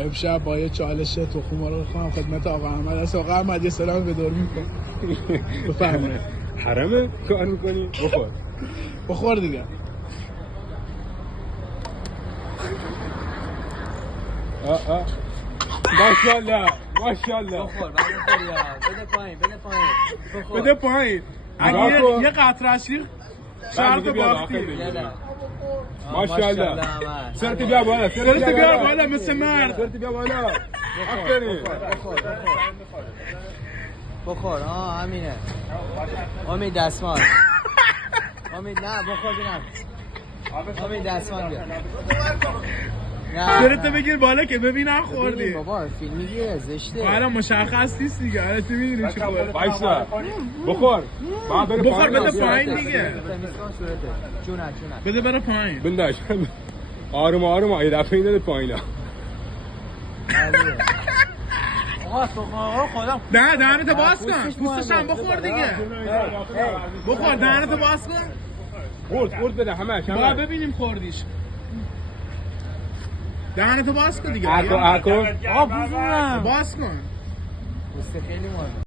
امشب با یه چالش تخم رو بخوام خدمت آقا احمد است. آقا احمد یه سلام به دور میکن. بفرمایید. حرامه کار میکنی؟ بخور دیگه. ماشاءالله ماشاءالله. بخور بده پایین بخور. بده پایین. اگه یه قطره اشیر شرط باختی. ماشاءالله. سرت بیا بالا. سرت بیا بالا مثل مرد. سرت بیا بالا. آفرین. بخور. همینه. امید دستمال. امید نه بخور بینم. امید دستمال بیار. سرت بگیر بالا که ببینم خوردی. بابا فیلم میگیره زشته. حالا مشخص نیست دیگه. حالا تو میدونی چی خوردی. وایسا. بخور. بخور بده پایین دیگه. جونه بده بره پایین. بنداش. آروم یه دفعه اینه پایینا. آقا خودم نه دهنتو باز کن. پوستش هم بخور دیگه. بخور دهنتو باز کن. خورد بده همش. با ببینیم خوردیش. دهنتو باز کن دیگه. اکو. باز کن. پوست خیلی مهمه.